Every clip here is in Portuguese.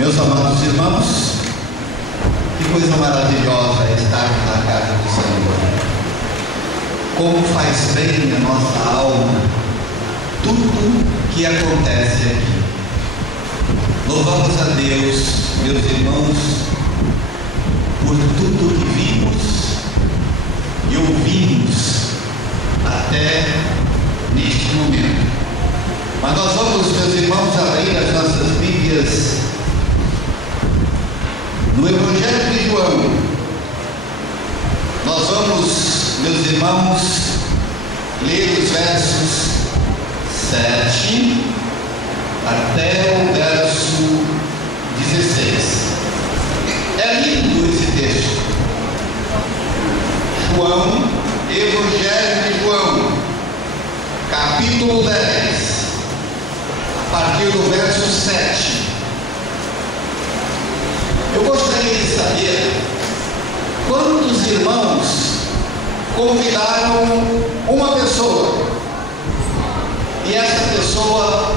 Meus amados irmãos, que coisa maravilhosa é estar na casa do Senhor. Como faz bem a nossa alma tudo que acontece aqui. Louvamos a Deus, meus irmãos, por tudo que vimos e ouvimos até neste momento. Mas nós vamos, meus irmãos, abrir as nossas Bíblias no Evangelho de João. Nós vamos, meus irmãos, ler os versos 7 até o verso 16. É lindo esse texto. João, Evangelho de João, capítulo 10, a partir do verso 7. Eu gostaria de saber quantos irmãos convidaram uma pessoa e essa pessoa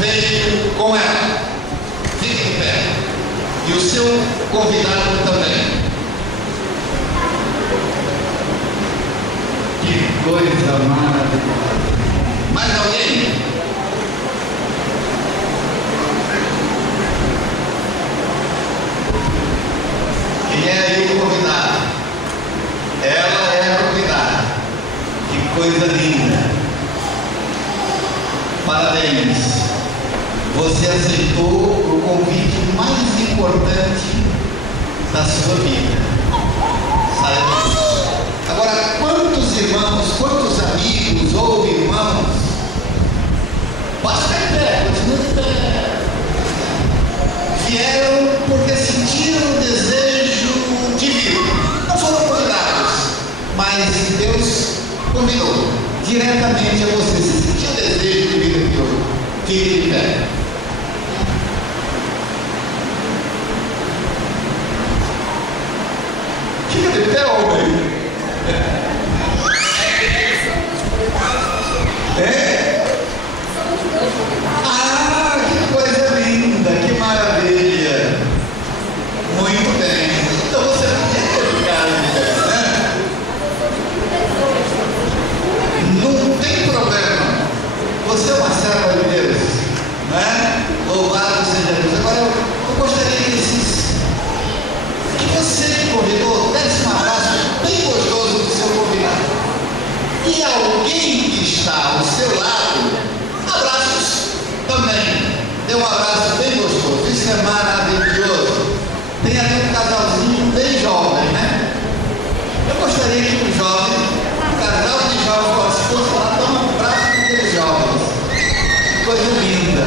veio com ela. Fique em pé. E o seu convidado também. Que coisa maravilhosa. Mais alguém? Quem é aí o convidado? Ela é a convidada. Que coisa linda. Parabéns. Você aceitou o convite mais importante da sua vida. Saiba disso. Agora, quantos irmãos, quantos amigos ou irmãos, pode ficar em pé, continue em pé, vieram porque sentiram o desejo de vir. Não foram convidados, mas Deus convidou diretamente a você. Se sentiu o desejo de vir aqui hoje, fique de pé. Fica de pé, homem. É? Ah, que coisa linda, que maravilha. Muito bem. Então você podia ficar, né? Não tem problema. Você é uma serva de Deus, né? Louvado seja Deus. Agora eu gostaria que você que convidou desse um abraço bem gostoso do seu convidado. E alguém que está ao seu lado, abraços também. Dê um abraço bem gostoso. Isso é maravilhoso. Tem até um casalzinho bem jovem, né? Eu gostaria que um jovem, um casal de jovens com a esposa lá, dê um abraço com aqueles jovens. Coisa linda.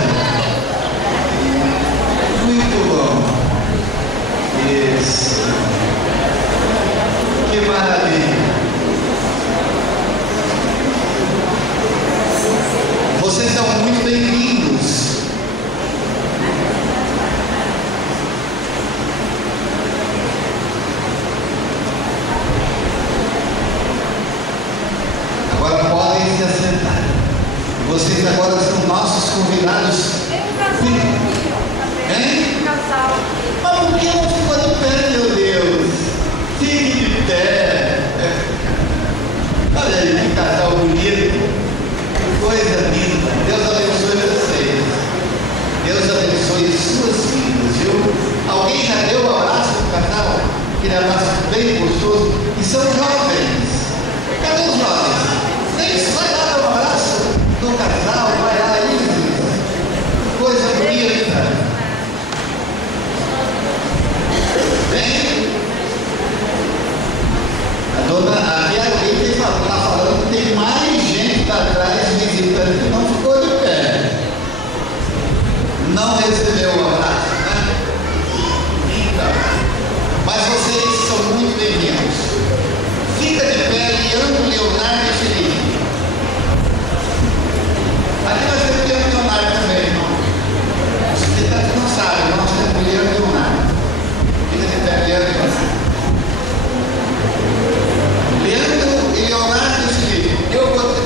Muito bom. Isso. Que maravilha. Vocês são muito bem-vindos. Agora podem se assentar. Vocês agora são nossos convidados. Hein? Mas por que não ficou de pé, meu Deus? Fique de pé. Olha aí, que casal bonito. Coisa linda. Deus abençoe vocês. Deus abençoe suas vidas, viu? Alguém já deu um abraço pro casal? Aquele abraço bem gostoso. E são jovens. Cadê os jovens? Nem vai lá dar um abraço no casal, vai lá aí. Coisa bonita. Bem, a dona, aqui alguém está falando que tem mais gente para trás visitando que não ficou de pé. Não recebeu o abraço, né? Então, mas vocês são muito bem-vindos. Fica de pé, Leandro, Leonardo e Felipe. Aqui nós temos Leonardo também, irmão. Você não sabe, nós temos Leandro e Leonardo. Fica de pé, Leandro e Leonardo. Leandro e Leonardo e Felipe. Eu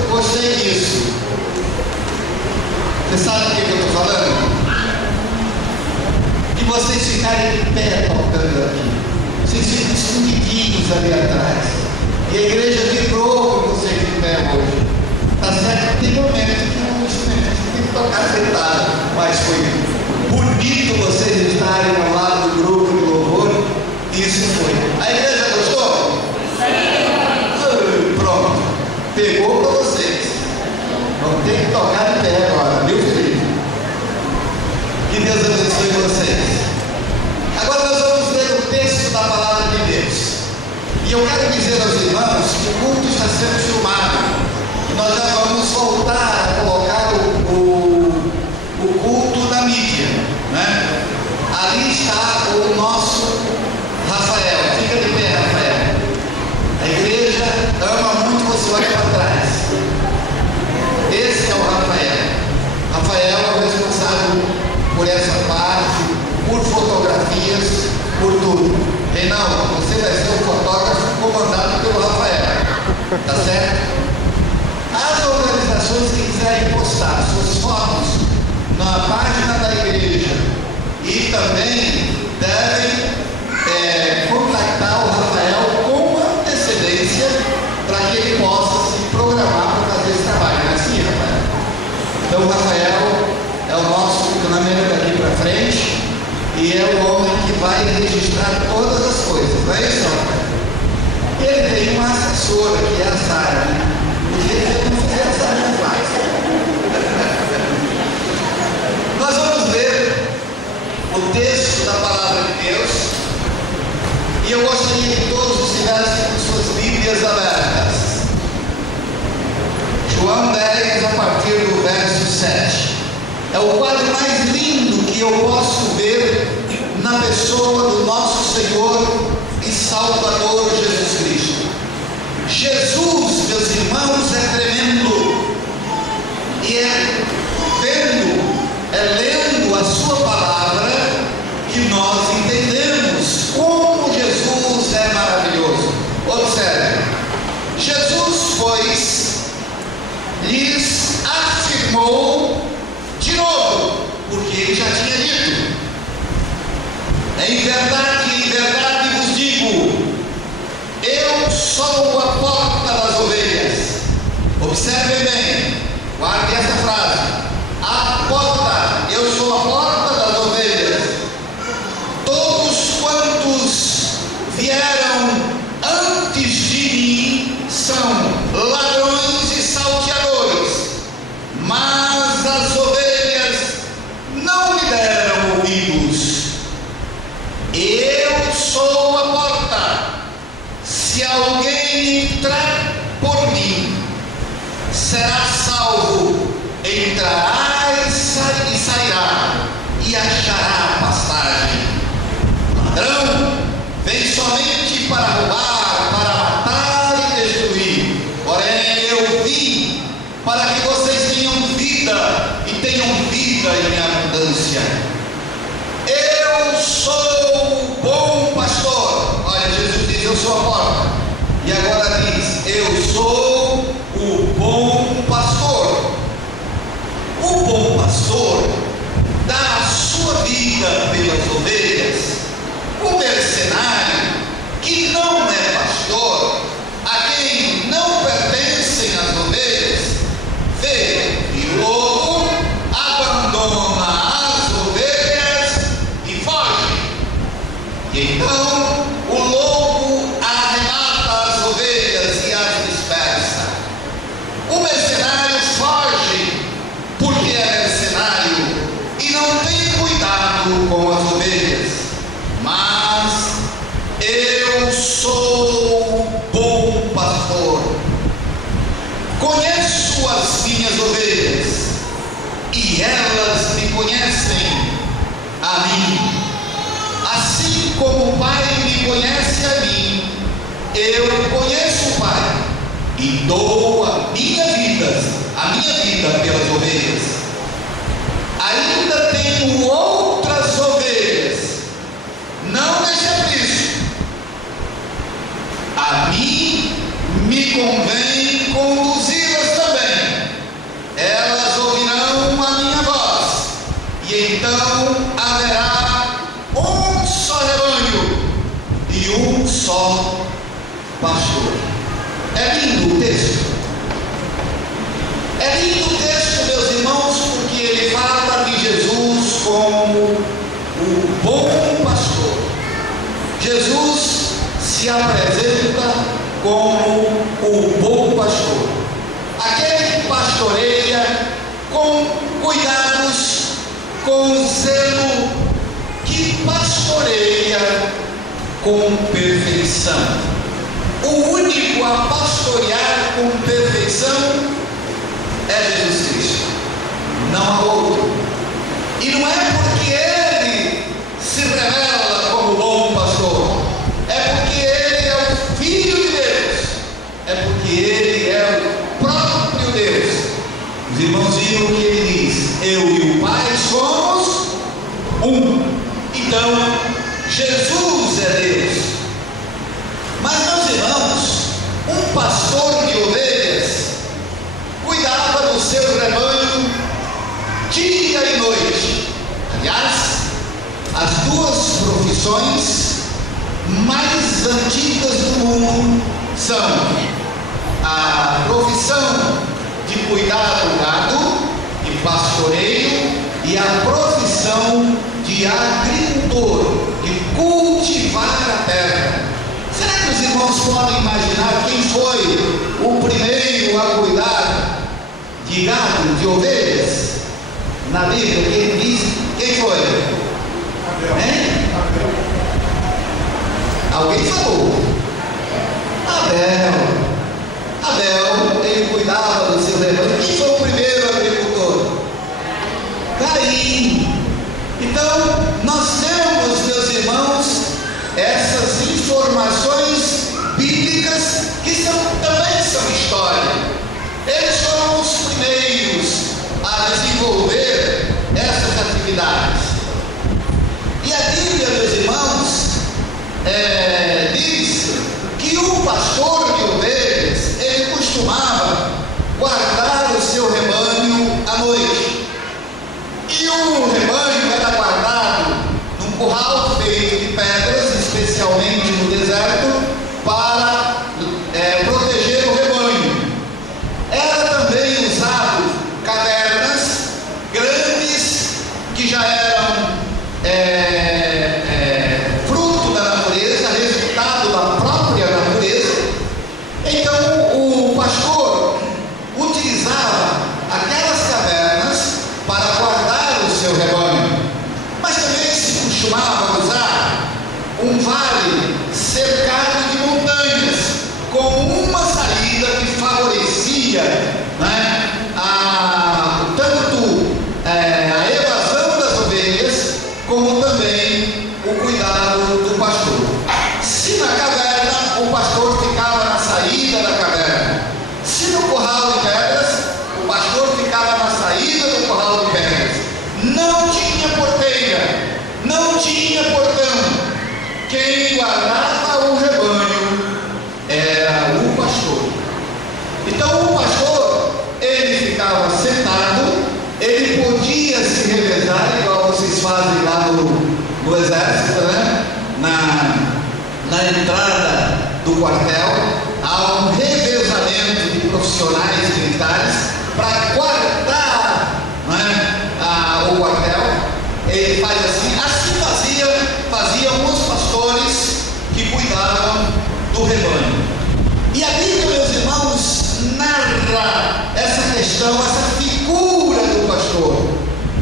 gostei disso. Você sabe o que eu estou falando? Que vocês ficarem de pé tocando aqui. Vocês ficam escondidinhos ali atrás. E a igreja vibrou com vocês de pé hoje. Está certo que tem momentos que um instrumento tem que tocar sentado, mas foi bonito vocês estarem ao lado do grupo de louvor. Isso foi. A igreja gostou? Sim. Pronto. Pegou para vocês. Vão ter que tocar de pé agora, meu filho. Que Deus abençoe vocês. Agora nós vamos ler o texto da palavra de Deus. E eu quero dizer aos irmãos que o culto está sendo filmado. E nós já vamos voltar a colocar o culto na mídia, né? Ali está o nosso Rafael. Fica de pé, Rafael. A igreja ama muito você olha para trás. Esse é o Rafael. Rafael é o responsável por essa parte, por fotografias, por tudo. Reinaldo, você vai ser o fotógrafo comandado pelo Rafael. Tá certo? As organizações que quiserem postar suas fotos na página da igreja e também devem contactar o Rafael com antecedência para que ele possa se programar para fazer esse trabalho. Não é assim, Rafael? Então o Rafael é o nosso treinamento daqui para frente e é o homem que vai registrar todas as coisas, não é isso, Rafael? Ele tem uma assessora que é a Sara, né? Porque ele não fizer a Sara não faz. Nós vamos ver o texto da palavra de Deus e eu gostaria que todos estivessem com suas Bíblias abertas. João 10, a partir do verso 7. É o quadro mais lindo que eu posso ver na pessoa do nosso Senhor e Salvador Jesus Cristo. Jesus, meus irmãos, é tremendo. E é lendo a sua palavra que nós entendemos como Jesus é maravilhoso. Observe, Jesus, pois, lhes afirmou de novo, porque ele já tinha dito: em verdade vos digo, eu sou a porta das ovelhas. Observem bem, guardem essa frase. A porta, eu sou a porta das ovelhas. Todos quantos vieram antes de mim são ladrões e salteadores, mas as ovelhas não me deram ouvidos. Eu sou a porta. Se alguém entrar por mim, será salvo. Entrará e sairá, e achará pastagem. Ladrão vem somente para roubar, para matar e destruir. Porém eu vim para que vocês tenham vida, e tenham vida em abundância. Eu sou o bom pastor. Olha, Jesus diz: eu sou a porta. E agora diz: eu sou o bom pastor. O bom pastor dá a sua vida pelas ovelhas. O mercenário, que não é pastor, a quem não pertencem as ovelhas, vê e logo abandona as ovelhas e foge. E então o lobo arrebata as ovelhas e as dispersa. O mercenário foge porque é mercenário e não tem cuidado com as ovelhas. Mas eu sou o bom pastor. Conheço as minhas ovelhas e elas me conhecem a mim. Assim como o Pai me conhece a mim, eu conheço o Pai e dou a minha vida pelas ovelhas. Ainda tenho outras ovelhas, não nesse aprisco. A mim me convém conduzi-las também. Elas ouvirão a minha voz, e então haverá pastor. É lindo o texto. É lindo o texto, meus irmãos, porque ele fala de Jesus como o bom pastor. Jesus se apresenta como o bom pastor, aquele que pastoreia com cuidados, com zelo, que pastoreia com perfeição. O único a pastorear com perfeição é Jesus Cristo, não há outro. E não é porque ele se revela como bom pastor, é porque ele é o Filho de Deus, é porque ele é o próprio Deus. Os irmãos viram que ele diz: eu e o Pai somos um. Então Jesus é Deus. Mas, meus irmãos, um pastor de ovelhas cuidava do seu rebanho dia e noite. Aliás, as duas profissões mais antigas do mundo são a profissão de cuidar do gado e pastoreio e a profissão de agricultor, de cultivar a terra. Será que os irmãos podem imaginar quem foi o primeiro a cuidar de gado, de ovelhas? Na Bíblia, quem diz? Quem foi? Hein? Alguém falou? Abel, ele cuidava do seu rebanho. Quem foi o primeiro agricultor? Caim. Então, nós temos, meus irmãos, essas informações bíblicas que também são história. Eles foram os primeiros a desenvolver essas atividades. E a Bíblia, meus irmãos, diz que o pastor de ovelhas, ele costumava guardar o seu rebanho à noite. E o rebanho era guardado num curral feito de pedras, especialmente no deserto, para proteger o rebanho. Era também usado cavernas grandes que já eram fruto da natureza, resultado da própria natureza. Então o pastor utilizava aquelas cavernas para guardar o seu rebanho, mas também se costumava usar um vale cercado de montanhas, com uma saída que favorecia, né, tanto a evasão das ovelhas, como também o cuidado do pastor. Se na caverna, o pastor ficava na saída da caverna. Se no curral de pedras, o pastor ficava na saída do curral de pedras. Não tinha porteira, não tinha portão. Quem guardava o rebanho era o pastor. Então o pastor, ele ficava sentado, ele podia se revezar, igual vocês fazem lá no exército, né? Na entrada do quartel, há um revezamento de profissionais militares para guardar, né, o quartel. Ele faz assim faziam os pastores que cuidavam do rebanho. E a Bíblia, meus irmãos, narra essa questão, essa figura do pastor.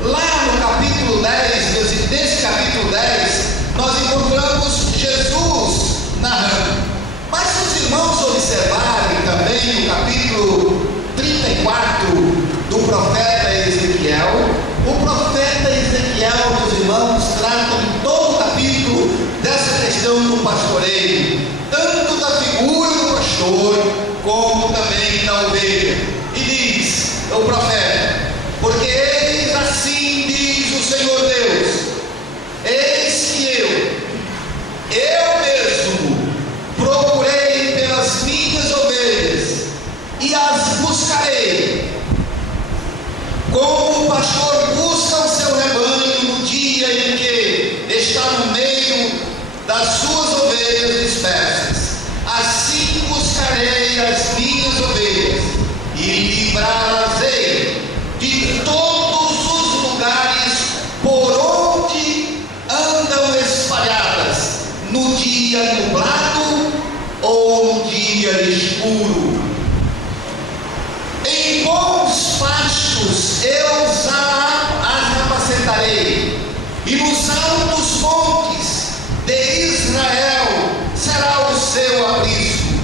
Lá no capítulo 10, nesse capítulo 10, nós encontramos Jesus narrando. Mas se os irmãos observarem também o capítulo 34 do profeta Ezequiel, o profeta Ezequiel, meus irmãos, trata em todo o capítulo dessa questão do pastoreio, tanto da figura do pastor, como também da ovelha. E diz o profeta: porque eis assim diz o Senhor Deus, eis que eu mesmo procurei pelas minhas ovelhas e as buscarei, como o pastor busca o seu rebanho no dia em que está no meio das suas ovelhas dispersas. Assim livrá-las-ei de todos os lugares por onde andam espalhadas, no dia nublado ou no dia escuro. Em bons pastos eu as apacentarei, e nos altos montes de Israel será o seu aprisco.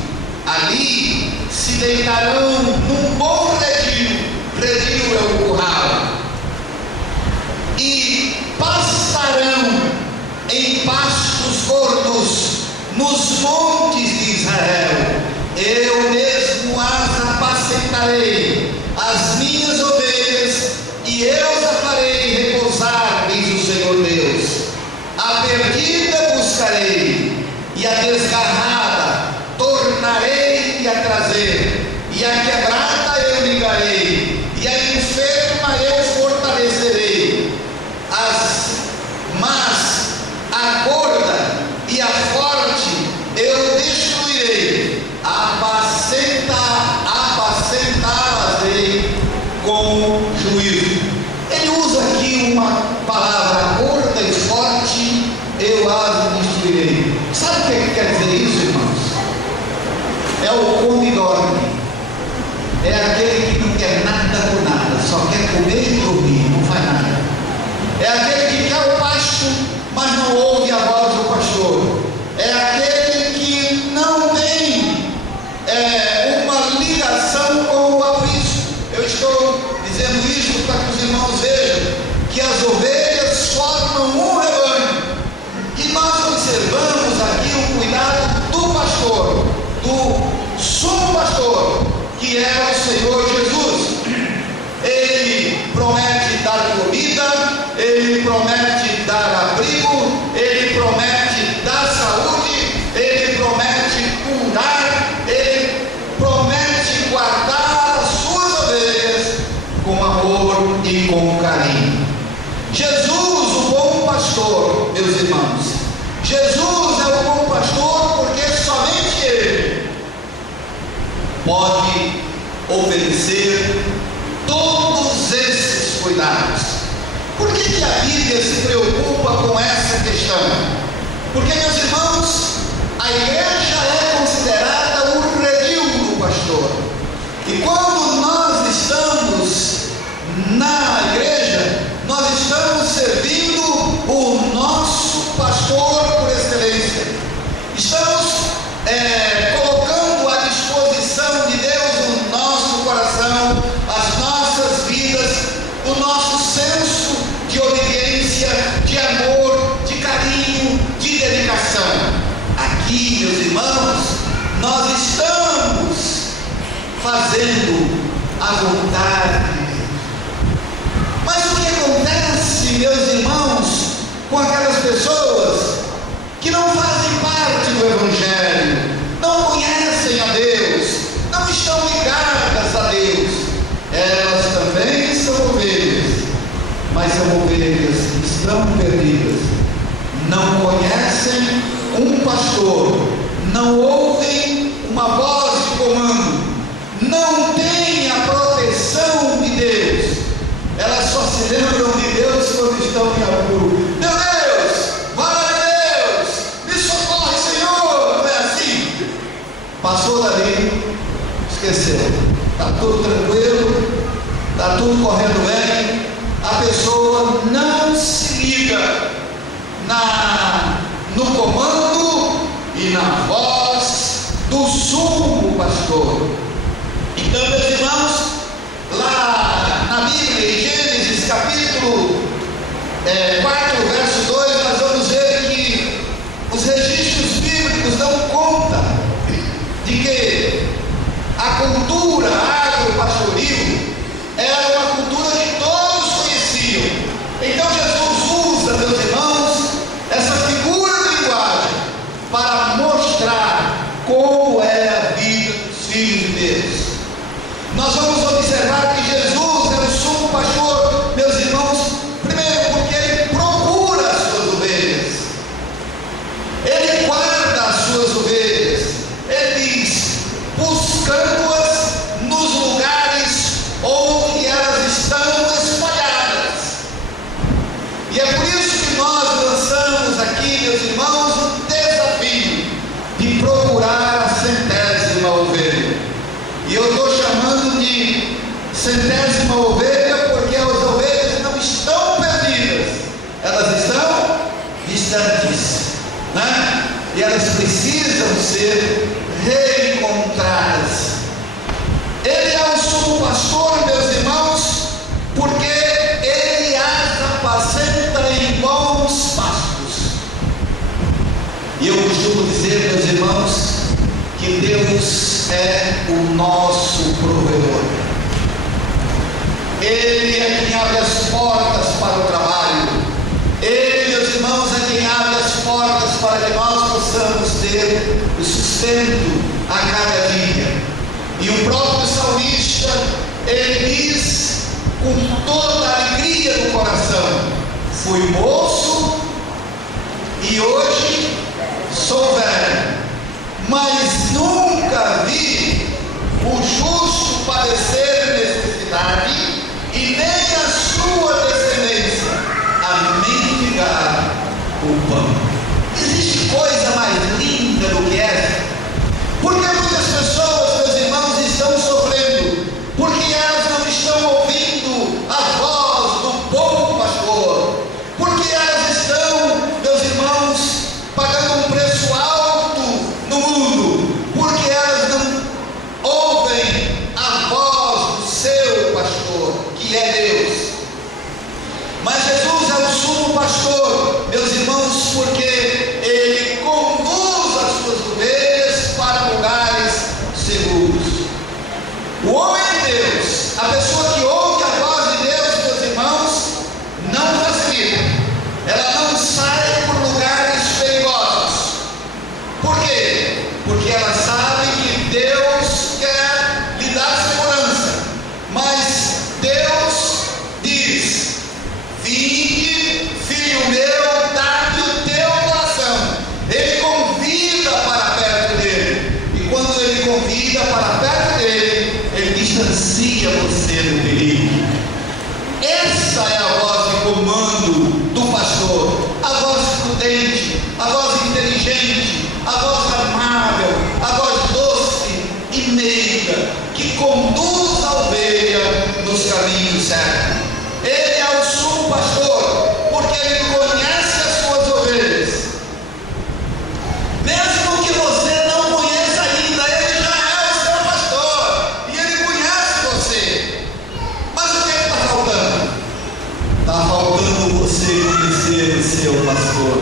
Ali se deitarão num bom redil, redil é o curral, e pastarão em pastos gordos nos montes de Israel. Eu mesmo as apacentarei, as minhas ovelhas, e eu as farei repousar, diz o Senhor Deus. A perdida buscarei, e a desgarrada tornarei a trazer, e a quebrada eu ligarei, e a enferma eu fortalecerei. Mas a gorda e a forte eu destruirei, apacentá-las-ei com juízo. Ele usa aqui uma palavra, gorda e forte, eu as destruirei. Sabe o que quer dizer isso, irmãos? É o come e dorme. É aquele que não quer nada por nada, só quer comer e dormir, não faz nada. É aquele que quer o pasto, mas não ouve a voz do pastor. É aquele que não tem uma ligação com o aprisco. Eu estou dizendo isso para que os irmãos vejam que as ovelhas formam um rebanho. E nós observamos aqui o cuidado do pastor, do sumo pastor, que é o Senhor Jesus. Ele promete dar comida, ele promete dar abrigo, ele promete dar saúde, ele promete curar, ele promete guardar as suas ovelhas com amor e com carinho. Jesus, o bom pastor, meus irmãos, Jesus é o bom pastor porque somente Ele pode oferecer todos esses cuidados. Por que a Bíblia se preocupa com essa questão? Porque, meus irmãos, a igreja é considerada o redil do pastor. E quando nós estamos na igreja, nós estamos servindo o nosso pastor por excelência. Estamos colocando à disposição de Deus o nosso coração, as nossas vidas, o nosso senso de obediência, de amor, de carinho, de dedicação. Aqui, meus irmãos, nós estamos fazendo a vontade de Deus. Mas o que acontece, meus irmãos, com aquelas pessoas que não fazem parte do Evangelho, não conhecem a Deus, não estão ligadas a Deus? Elas também são ovelhas, mas são ovelhas que estão perdidas, não conhecem um pastor, não ouvem uma voz de comando, não têm a proteção de Deus. Elas só se lembram de Deus quando estão em apuro. Meu Deus, glória a Deus, me socorre, Senhor. Não é assim? Passou dali, esqueceu. Está tudo tranquilo, está tudo correndo bem. A pessoa não se liga no comando e na voz do sumo pastor. Então, meus irmãos, lá na Bíblia, em Gênesis capítulo 4, verso 2, nós vamos ver que os registros bíblicos dão conta de que a cultura agro-pastoril era uma cultura que todos conheciam. Então Jesus usa, meus irmãos, essa figura de linguagem para mostrar como é a vida dos filhos de Deus. Nós vamos observar que Jesus é o sumo pastor, meus irmãos, primeiro porque ele procura as distantes, né? E elas precisam ser reencontradas. Ele é o sumo pastor, meus irmãos, porque ele as apacenta em bons pastos. E eu costumo dizer, meus irmãos, que Deus é o nosso provedor. Ele é quem abre as portas para o trabalho. Ele, meus irmãos, é quem abre as portas para que nós possamos ter o sustento a cada dia. E o próprio salmista, ele diz com toda a alegria do coração: fui moço e hoje sou velho, mas nunca vi o justo padecer necessidade, e nem a sua descendência a mendigar o pão. Existe coisa mais linda do que essa? Porque muitas pessoas, meus irmãos, estão sofrendo, porque elas não estão ouvindo a voz do bom pastor, porque elas estão, meus irmãos, pagando um preço alto no mundo, porque elas não ouvem a voz do seu pastor, que é Deus. Mas Jesus é o sumo pastor, meus irmãos, porque ele conduz as suas ovelhas para lugares seguros. O homem de Deus, a pessoa que ouve a voz de Deus, meus irmãos, não facilita. Ela não sai por lugares perigosos. Por quê? Porque ela sabe que Deus quer lhe dar segurança. Mas Deus diz: vinde, filho meu, dá-me o teu coração. Ele convida para perto dele. E quando ele convida para perto dele, ele distancia você do perigo. Essa é a voz de comando do pastor, a voz prudente, a voz inteligente, a voz amável, a voz doce e meiga, que conduz a ovelha nos caminhos certos. Ele é o sumo pastor, porque ele conhece as suas ovelhas. Mesmo que você não conheça ainda, ele já é o seu pastor, e ele conhece você. Mas o que está faltando? Está faltando você conhecer o seu pastor.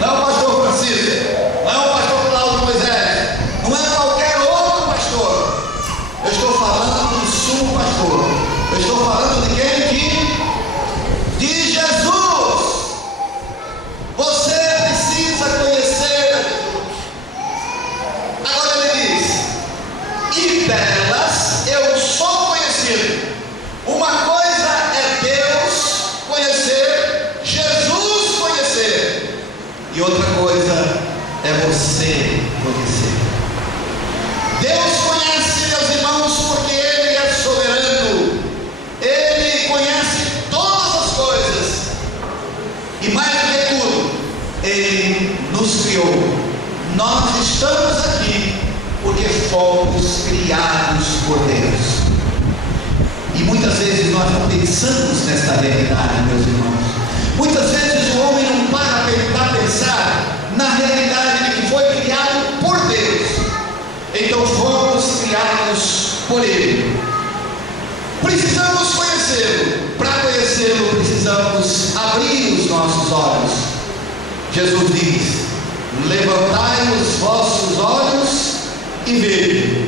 Não é o pastor Francisco, não é o pastor Cláudio Moisés, não é qualquer outro pastor. Eu estou falando do sumo pastor. Eu estou falando de quem? De Jesus. Você precisa conhecer a Jesus. Agora ele diz: e delas eu sou conhecido. Uma coisa é Deus conhecer, Jesus conhecer, e outra coisa é você conhecer. Deus conhece, meus irmãos, porque ele é soberano. Ele conhece todas as coisas, e mais do que tudo, ele nos criou. Nós estamos aqui porque fomos criados por Deus. E muitas vezes nós não pensamos nessa realidade, meus irmãos. Muitas vezes o homem não para pensar na realidade de que foi criado por Deus. Então fomos criados por Ele. Precisamos conhecê-lo. Para conhecê-lo precisamos abrir os nossos olhos. Jesus diz: levantai os vossos olhos e vejam.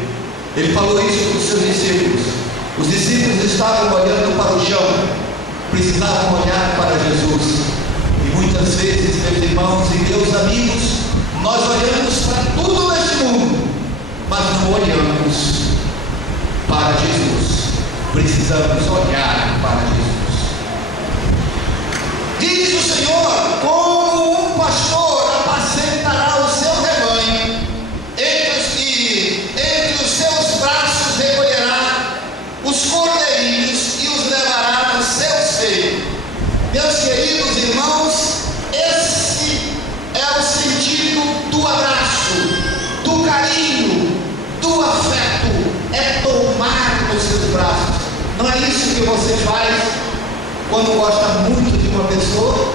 Ele falou isso para os seus discípulos. Os discípulos estavam olhando para o chão, precisavam olhar para Jesus. E muitas vezes, meus irmãos e meus amigos, nós olhamos para tudo neste mundo, mas não olhamos para Jesus. Precisamos olhar para Jesus. Diz o Senhor: como um pastor apacentará o seu rebanho, entre os seus braços recolherá os cordeirinhos e os levará no seu seio. Meus queridos irmãos, esse é o sentido do abraço, do carinho, do afeto, é tomar nos seus braços. Não é isso que você faz quando gosta muito de uma pessoa?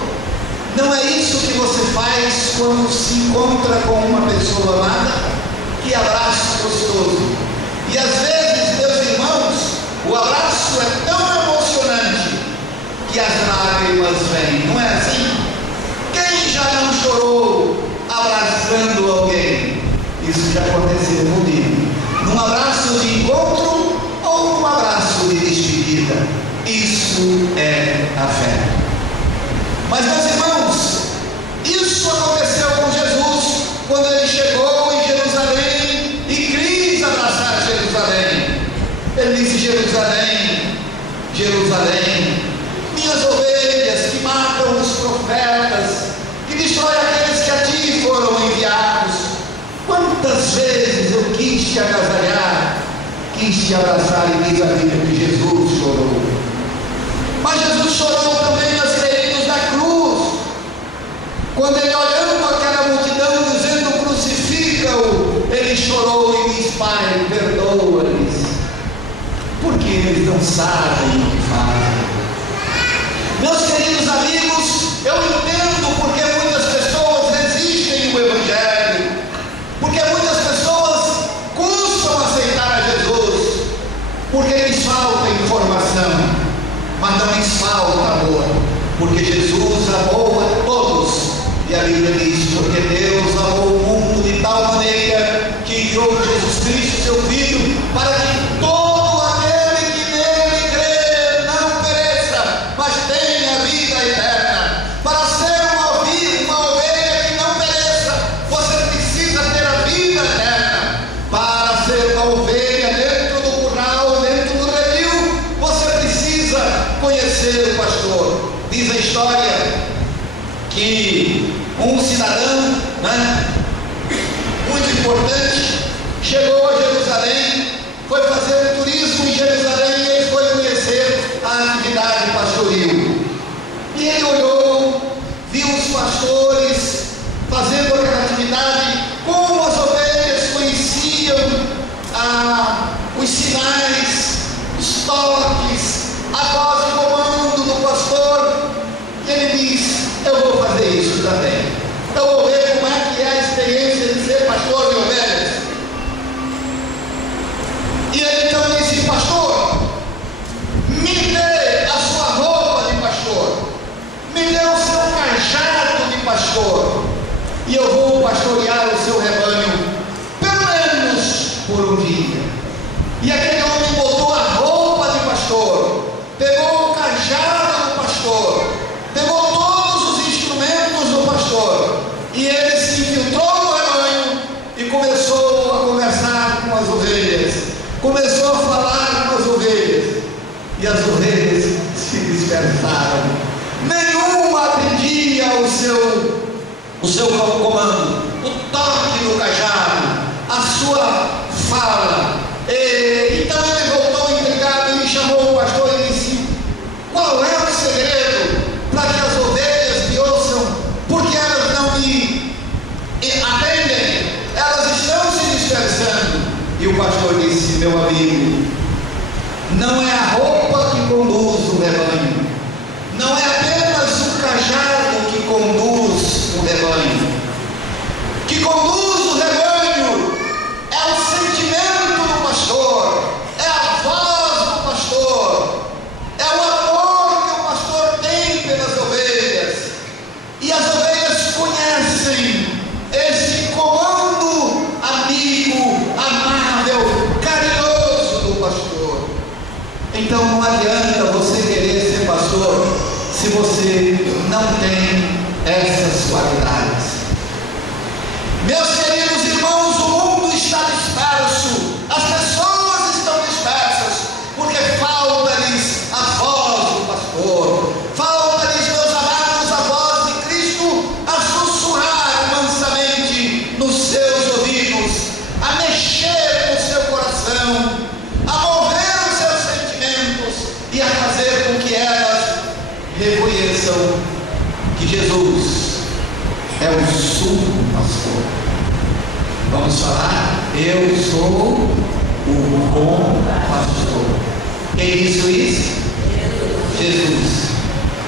Não é isso que você faz quando se encontra com uma pessoa amada? Que abraço gostoso! E às vezes, meus irmãos, o abraço é tão emocionante que as lágrimas vêm, não é assim? Quem já não chorou abraçando alguém? Isso já aconteceu comigo. Num abraço de encontro ou num abraço de despedida. Isso é a fé. Mas, meus irmãos, isso aconteceu com Jesus quando ele chegou em Jerusalém e quis abraçar Jerusalém. Ele disse: Jerusalém, Jerusalém, minhas ovelhas que matam os profetas, que destrói aqueles que a ti foram enviados. Quantas vezes eu quis te agasalhar, quis te abraçar, e diz a Bíblia que Jesus chorou. Mas Jesus chorou também nas feridas da cruz, quando ele, olhando aquela multidão dizendo: crucifica-o, ele chorou e disse: Pai, perdoa-lhes, porque eles não sabem o que fazem. Meus queridos amigos, eu entendo porque muitas pessoas resistem ao Evangelho, porque muitas pessoas custam aceitar a Jesus, porque lhes falta informação, mas não lhes falta amor, porque Jesus amou a todos. E a Bíblia diz: porque Deus amou o mundo de tal maneira que enviou Jesus Cristo, seu Filho, para que todo aquele que nele crê não pereça, mas tenha vida eterna. Para ser uma ovelha que não pereça, você precisa ter a vida eterna. Para ser uma ovelha dentro do curral, dentro do redil, você precisa conhecer o pastor. Diz a história que um cidadão, muito importante, chegou a Jerusalém, foi fazer turismo em Jerusalém e ele foi conhecer a atividade pastoril. E ele olhou, viu os pastores fazendo aquela atividade, como as ovelhas conheciam os sinais, os toques, a voz de comando do pastor. E ele diz: eu vou fazer isso também. Eu vou ver como é que é a experiência de ser pastor de ovelhas. E ele então disse: pastor, me dê a sua roupa de pastor, me dê o seu cajado de pastor, e eu vou pastorear o seu rebanho, pelo menos por um dia. E aquele homem botou a roupa de pastor, pegou o cajado do pastor, pegou todos os instrumentos do pastor, e ele se infiltrou no rebanho e começou a conversar com as ovelhas, começou a falar com as ovelhas, e as ovelhas se dispersaram. Nenhuma atendia o seu comando, o toque do cajado, a sua fala. Então ele voltou intrigado e chamou o pastor e disse: qual é o segredo para que as ovelhas me ouçam? Porque elas não me atendem, elas estão se dispersando. E o pastor disse: meu amigo, não é a roupa que conduz o rebanho, não é apenas o cajado que conduz o rebanho. Que conduz o rebanho é o sentimento do pastor, é a voz do pastor, é o amor que o pastor tem pelas ovelhas. E as ovelhas conhecem esse comando amigo, amável, carinhoso do pastor. Então não adianta você querer ser pastor se você não tem essas qualidades. Meus queridos irmãos, o mundo está disperso, as pessoas estão dispersas, porque falta-lhes a voz do pastor, falta-lhes, meus amados, a voz de Cristo a sussurrar mansamente nos seus ouvidos, a mexer no seu coração, a mover os seus sentimentos e a fazer com que elas reconheçam que Jesus é o sumo pastor. Vamos falar: eu sou o bom pastor. Quem disse isso? Jesus.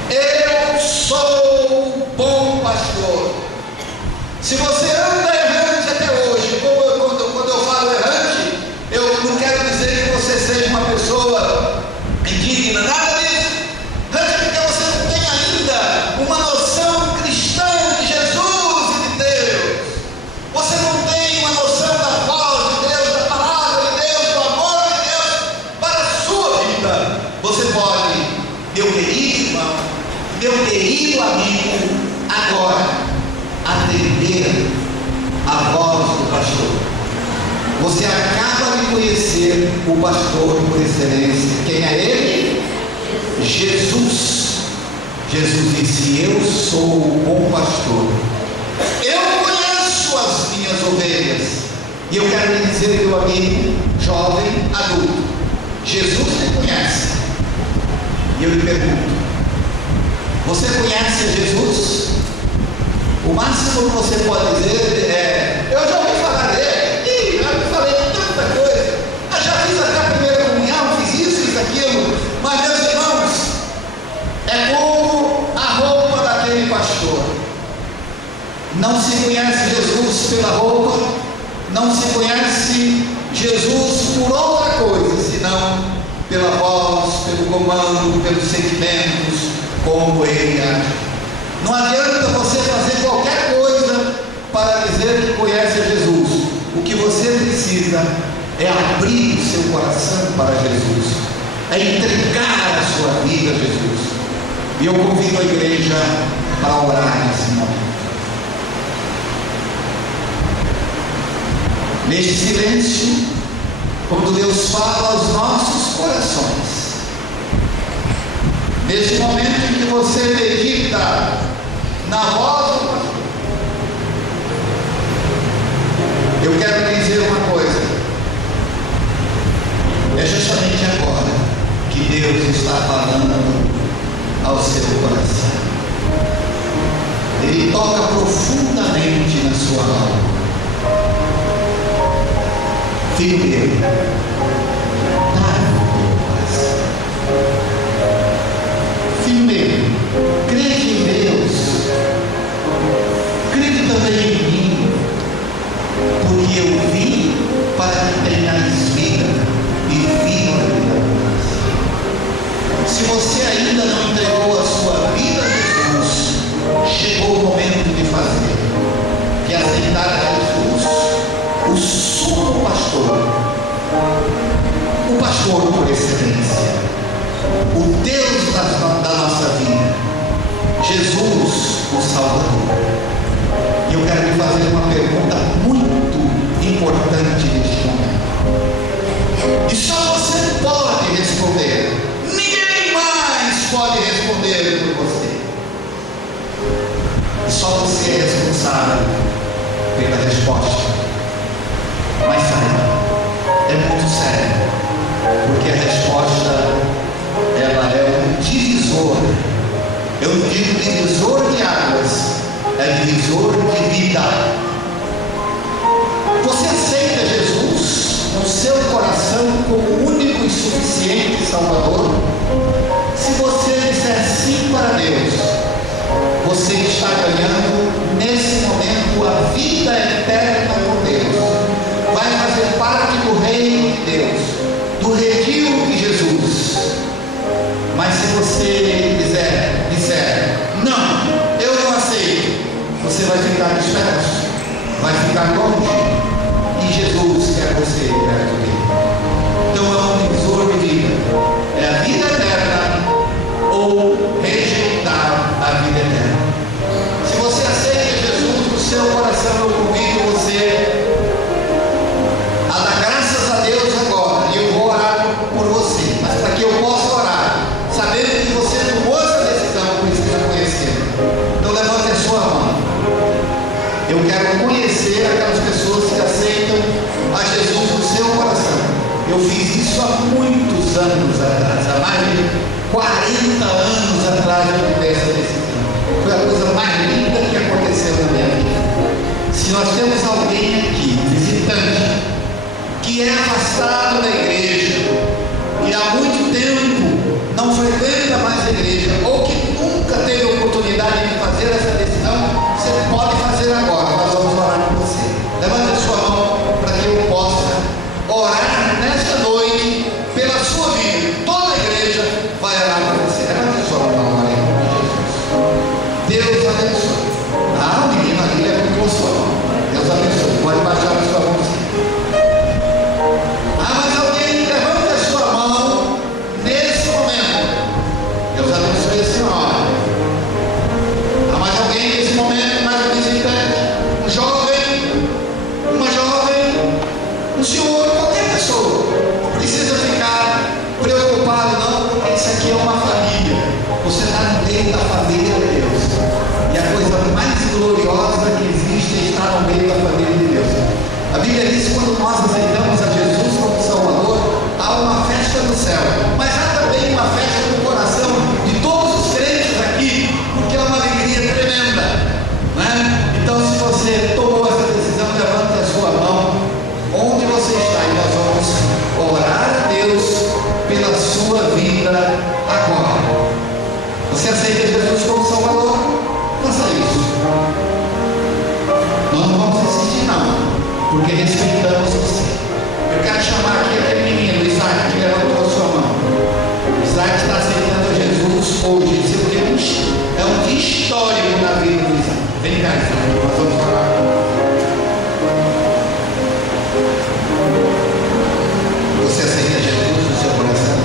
Eu sou o bom Se você anda errante até hoje, quando eu falo errante, eu não quero dizer que você seja uma pessoa indigna, nada disso. Errante porque você não tem ainda uma noção cristã de Jesus e de Deus. Você não tem uma noção da voz de Deus, da palavra de Deus, do amor de Deus para a sua vida. Você pode, meu querido irmão, meu querido amigo, agora atender a voz do pastor. Você acaba de conhecer o pastor por excelência. Quem é ele? Jesus. Jesus disse: eu sou o bom pastor. Eu conheço as minhas ovelhas. E eu quero lhe dizer, meu amigo, jovem, adulto, Jesus te conhece. E eu lhe pergunto: você conhece a Jesus? O máximo que você pode dizer é: eu já ouvi falar dele, já falei tanta coisa, já fiz até a primeira comunhão, fiz isso, fiz aquilo. Mas, meus irmãos, é como a roupa daquele pastor. Não se conhece Jesus pela roupa, não se conhece Jesus por outra coisa, senão pela voz, pelo comando, pelos sentimentos, como ele age. Não adianta você fazer qualquer coisa para dizer que conhece a Jesus. O que você precisa é abrir o seu coração para Jesus, é entregar a sua vida a Jesus. E eu convido a igreja para orar nesse momento. Neste silêncio, quando Deus fala aos nossos corações, nesse momento em que você medita na voz do pastor, eu quero lhe dizer uma coisa: é justamente agora que Deus está falando ao seu coração. Ele toca profundamente na sua alma. Filho dele, filho meu, crede em Deus, crede também em mim, porque eu vim para que tenhais vida e vida abundante. Se você ainda não entregou a sua vida a Jesus, chegou o momento de fazer, de aceitar a Jesus, o sumo pastor, o pastor por excelência, o Deus da nossa vida, Jesus, o Salvador. E eu quero lhe fazer uma pergunta muito importante neste momento, e só você pode responder, ninguém mais pode responder por você, e só você é responsável pela resposta. Mas saiba, é muito sério, porque a resposta, ela é um divisor. Eu não digo divisor de águas, é divisor de vida. Você aceita Jesus no seu coração como único e suficiente Salvador? Se você disser sim para Deus, você está ganhando nesse momento a vida eterna com Deus. Vai fazer parte do reino de Deus, do redil de Jesus. Mas se você disser não, eu não aceito, você vai ficar disperso, vai ficar longe, e Jesus quer você perto dele. Então é um divisor de vida, é a vida eterna ou rejeitar a vida eterna. Se você aceita Jesus no seu coração, eu convido você a dar graças a Deus agora, e eu vou orar por você, mas para que eu possa orar, sabendo que você tomou essa decisão, precisa conhecer. Então levante a sua mão. Eu quero conhecer aquelas pessoas que aceitam a Jesus no seu coração. Eu fiz isso há muitos anos atrás, há mais de 40 anos atrás eu tomei essa decisão. Foi a coisa mais linda que aconteceu na minha vida. Se nós temos alguém aqui, visitante, que é afastado da igreja, e há muito tempo não frequenta mais a igreja, ou que nunca teve oportunidade de fazer essa decisão, você pode fazer agora. Nós ficar em pé, nós vamos orar. Você aceita Jesus no seu coração?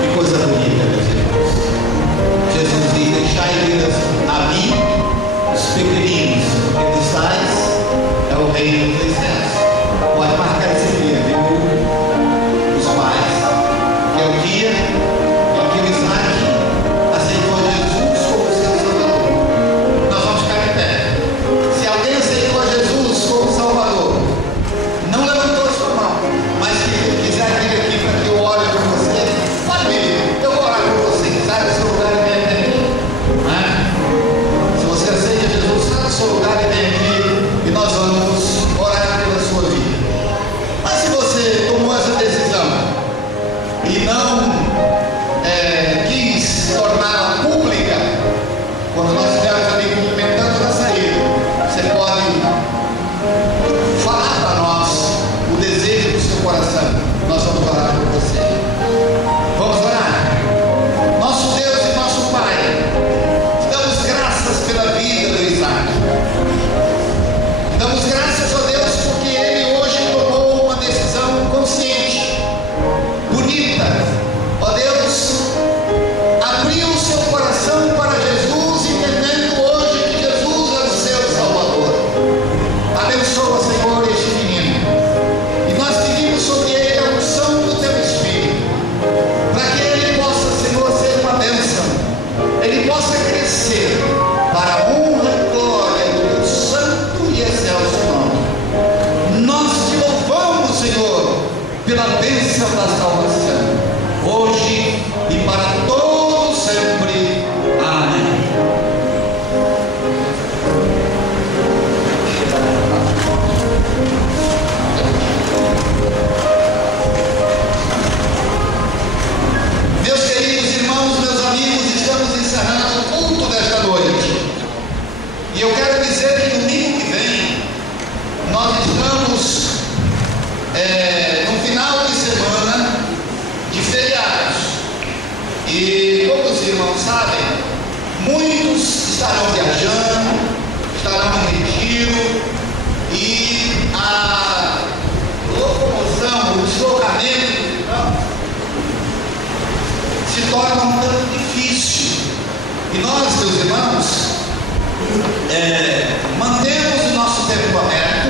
Que coisa bonita, meus irmãos. Jesus diz: deixai vir a mim os pequeninos, porque dos tais é o reino dos céus. Pode marcar esse dia, viu? Os pais, que é o dia em que o Isaac aceitou Jesus como seu Salvador. Nós vamos ficar em pé. Se alguém aceitou Jesus como Salvador, não levantou sua mão, mas que quiser vir aqui para que eu ore por você, pode vir, eu vou orar por você. Sai do seu lugar e vem até mim. Se você aceita Jesus, sai do seu lugar e vem aqui, e nós vamos orar pela sua vida. Mas se você tomou essa decisão e não quis torná-la pública, quando nós estivermos ali cumprimentando na saída, você pode falar para nós o desejo do seu coração. Nós vamos orar por você. Vamos orar. Nosso Deus e nosso Pai, te damos graças pela vida do Isaac. Damos graças a Deus porque ele hoje tomou uma decisão consciente, bonita. Ó Deus, abriu o seu coração para Jesus, entendendo hoje que Jesus é o seu Salvador. Abençoa, Senhor, este menino. E nós pedimos sobre ele a unção do teu Espírito, para que ele possa, Senhor, ser uma bênção. Ele possa crescer para a honra e glória do teu santo e excelso nome. Nós te louvamos, Senhor, pela bênção da salvação, hoje e para todo sempre. Amém. Meus queridos irmãos, meus amigos, estamos encerrando o culto desta noite. E eu quero dizer que domingo que vem nós estamos no final de semana de feriados. E como os irmãos sabem, muitos estarão viajando, estarão no retiro, e a locomoção, o deslocamento se torna um tanto difícil. E nós, meus irmãos, mantemos o nosso tempo aberto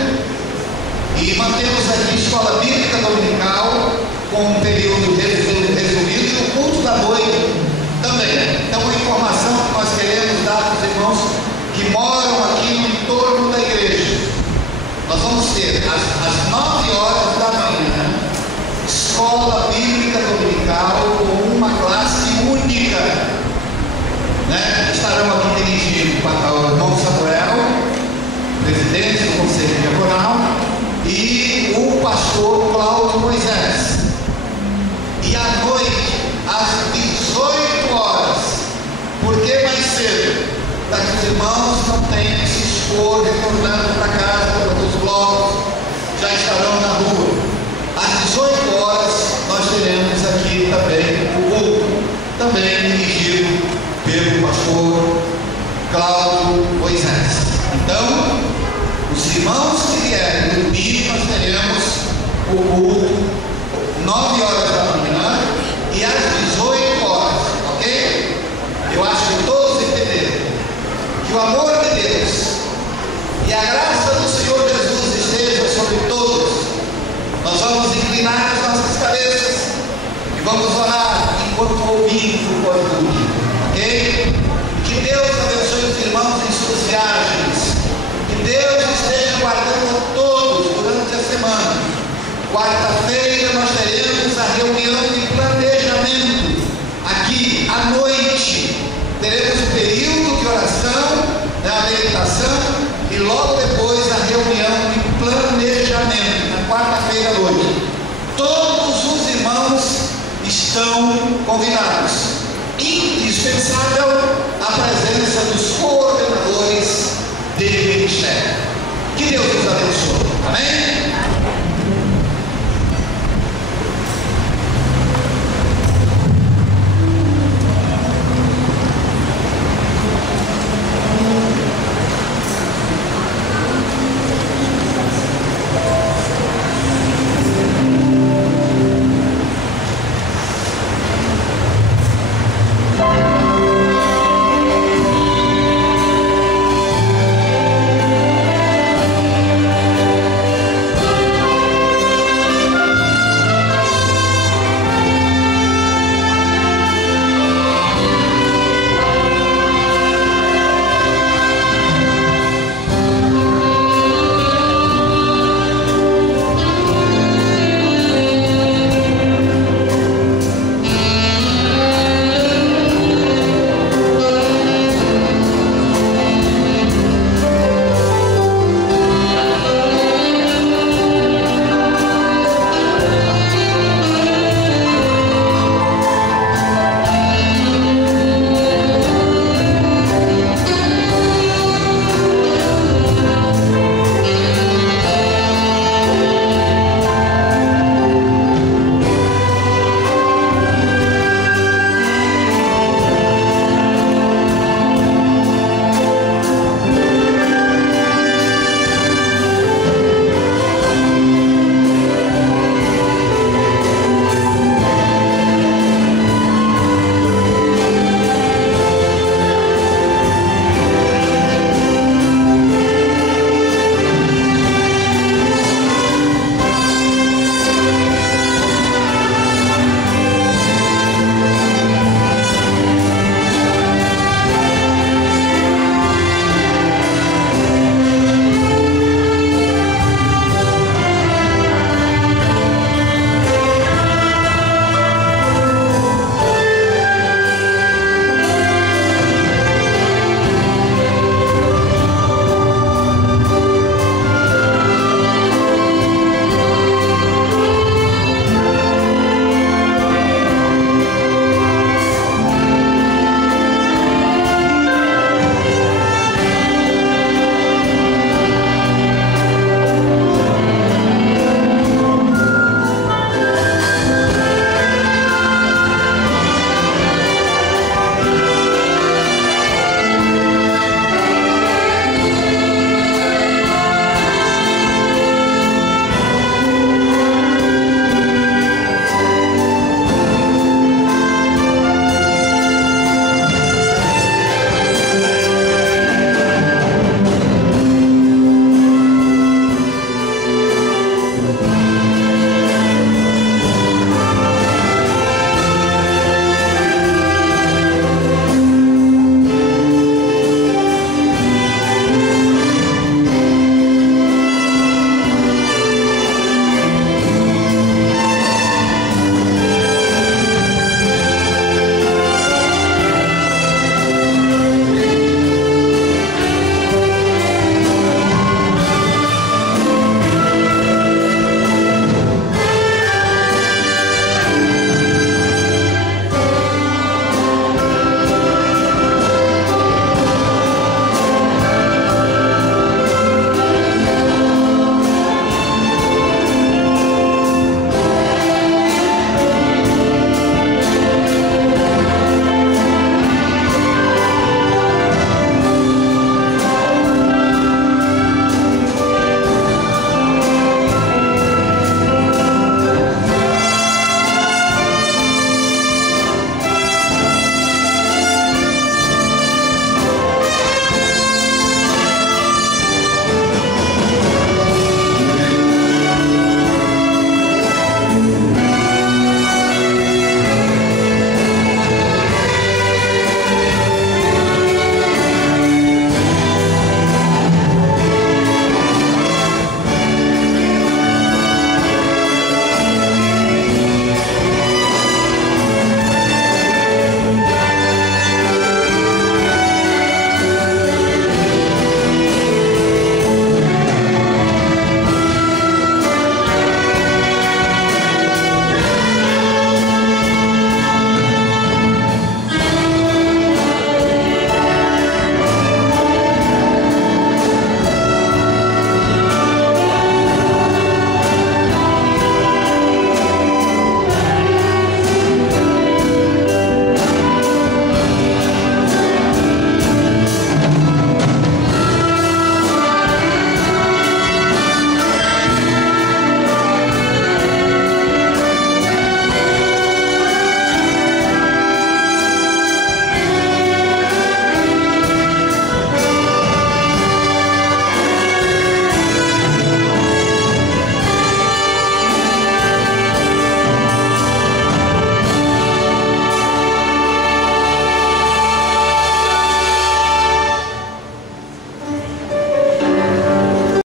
e mantemos aqui escola bíblica dominical com um período resumido e o culto da noite também. Então, uma informação que nós queremos dar para os irmãos que moram aqui no entorno da igreja. Nós vamos ter às 9 horas da manhã escola bíblica dominical com uma classe única. Estarão aqui dirigindo o irmão Samuel, presidente do Conselho Diaconal, e o pastor Cláudio Moisés. E à noite, às 18 horas, por que mais cedo? Para que os irmãos não tenham que se expor retornando para casa, os blocos já estarão na rua. Às 18 horas, nós teremos aqui também o culto, também dirigido pelo pastor Cláudio Moisés. Então, os irmãos que vierem no domingo, nós teremos o culto 9 horas da manhã e às 18 horas, ok? Eu acho que todos entenderam que o amor de Deus e a graça do Senhor Jesus esteja sobre todos. Nós vamos inclinar as nossas cabeças e vamos orar enquanto ouvimos o culto, ok? Que Deus abençoe os irmãos em suas viagens. Que Deus esteja guardando a todos durante a semana. Quarta-feira nós teremos a reunião de planejamento aqui à noite. Teremos o período de oração, a meditação e logo depois a reunião de planejamento na quarta-feira à noite. Todos os irmãos estão convidados. Indispensável a presença